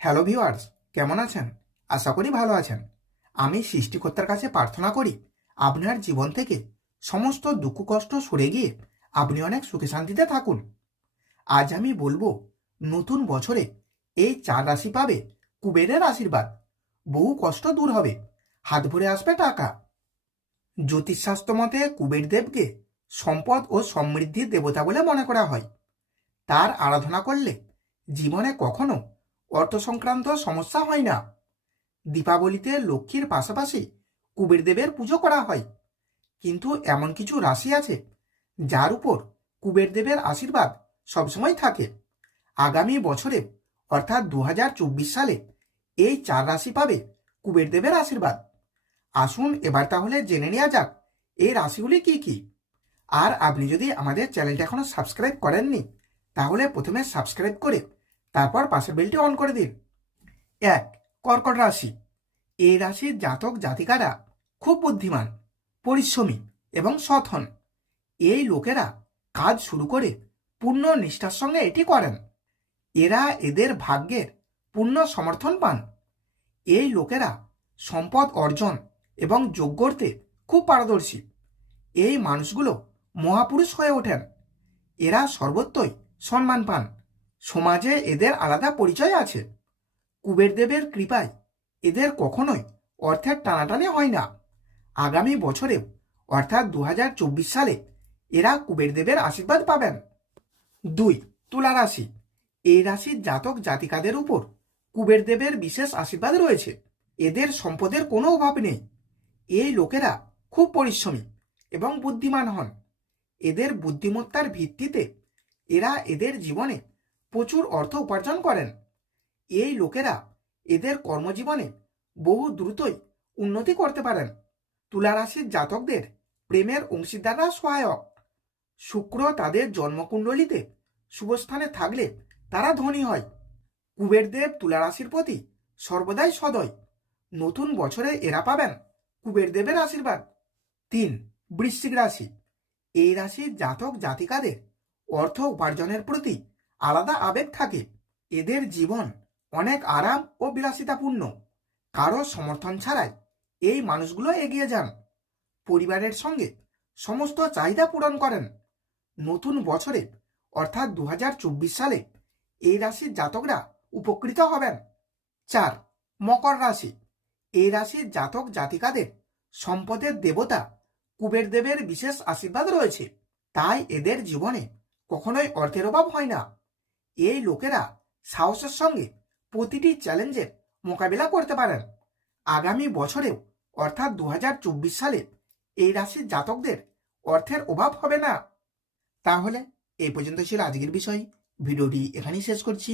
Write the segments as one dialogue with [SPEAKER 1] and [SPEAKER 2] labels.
[SPEAKER 1] Hello viewers কেমন আছেন? আশা করি ভালো আছেন। আমি সৃষ্টিকর্তার কাছে প্রার্থনা করি, আপনার জীবন থেকে সমস্ত দুঃখ কষ্ট সরে গিয়ে আপনি অনেক সুখে শান্তিতে থাকুন। আজ আমি বলব, নতুন বছরে এই চার রাশি পাবে কুবেরের আশীর্বাদ। বহু কষ্ট দূর হবে, হাত ভরে আসবে টাকা। জ্যোতিষশাস্ত্র মতে কুবের দেবকে সম্পদ ও সমৃদ্ধির দেবতা বলে মনে করা হয়। তার আরাধনা করলে জীবনে কখনো অর্থ সংক্রান্ত সমস্যা হয় না। দীপাবলিতে লক্ষ্মীর পাশাপাশি কুবের দেবের পুজো করা হয়। কিন্তু এমন কিছু রাশি আছে, যার উপর কুবের দেবের আশীর্বাদ সবসময় থাকে। আগামী বছরে, অর্থাৎ দু হাজার চব্বিশ সালে, এই চার রাশি পাবে কুবের দেবের আশীর্বাদ। আসুন এবার তাহলে জেনে নেওয়া যাক, এই রাশিগুলি কি কি? আর আপনি যদি আমাদের চ্যানেলটা এখনও সাবস্ক্রাইব করেননি, তাহলে প্রথমে সাবস্ক্রাইব করে তারপর পাশের বেলটি অন করে দিন। এক, কর্কট রাশি। এই রাশির জাতক জাতিকারা খুব বুদ্ধিমান, পরিশ্রমী এবং সৎ হন। এই লোকেরা কাজ শুরু করে পূর্ণ নিষ্ঠার সঙ্গে এটি করেন। এরা এদের ভাগ্যের পূর্ণ সমর্থন পান। এই লোকেরা সম্পদ অর্জন এবং যোগ্যতে খুব পারদর্শী। এই মানুষগুলো মহাপুরুষ হয়ে ওঠেন। এরা সর্বত্রই সম্মান পান। সমাজে এদের আলাদা পরিচয় আছে। কুবের দেবের কৃপায় এদের কখনোই অর্থের টানাটানি হয় না। আগামী বছরেও, অর্থাৎ দু হাজার চব্বিশ সালে, এরা কুবের দেবের আশীর্বাদ পাবেন। দুই, তুলা রাশি। এই রাশির জাতক জাতিকাদের উপর কুবের দেবের বিশেষ আশীর্বাদ রয়েছে। এদের সম্পদের কোনো অভাব নেই। এই লোকেরা খুব পরিশ্রমী এবং বুদ্ধিমান হন। এদের বুদ্ধিমত্তার ভিত্তিতে এরা এদের জীবনে প্রচুর অর্থ উপার্জন করেন। এই লোকেরা এদের কর্মজীবনে বহু দ্রুতই উন্নতি করতে পারেন। তুলারাশির জাতকদের প্রেমের অংশীদাররা সহায়ক। শুক্র তাদের জন্মকুণ্ডলিতে শুভস্থানে থাকলে তারা ধনী হয়। কুবেরদেব তুলারাশির প্রতি সর্বদাই সদয়। নতুন বছরে এরা পাবেন কুবেরদেবের আশীর্বাদ। তিন, বৃশ্চিক রাশি। এই রাশির জাতক জাতিকাদের অর্থ উপার্জনের প্রতি আলাদা আবেগ থাকে। এদের জীবন অনেক আরাম ও বিলাসিতাপূর্ণ। কারও সমর্থন ছাড়াই এই মানুষগুলো এগিয়ে যান। পরিবারের সঙ্গে সমস্ত চাহিদা পূরণ করেন। নতুন বছরে, অর্থাৎ দু হাজার চব্বিশ সালে, এই রাশির জাতকরা উপকৃত হবেন। চার, মকর রাশি। এই রাশির জাতক জাতিকাদের সম্পদের দেবতা কুবের দেবের বিশেষ আশীর্বাদ রয়েছে। তাই এদের জীবনে কখনোই অর্থের অভাব হয় না। এই লোকেরা সাহসের সঙ্গে প্রতিটি চ্যালেঞ্জের মোকাবিলা করতে পারেন। আগামী বছরেও, অর্থাৎ দু হাজার চব্বিশ সালে, এই রাশির জাতকদের অর্থের অভাব হবে না। তাহলে এই পর্যন্ত ছিল আজকের বিষয়। ভিডিওটি এখানেই শেষ করছি।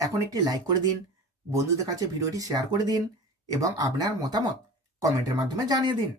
[SPEAKER 1] এখন একটি লাইক করে দিন, বন্ধুদের কাছে ভিডিওটি শেয়ার করে দিন এবং আপনার মতামত কমেন্টের মাধ্যমে জানিয়ে দিন।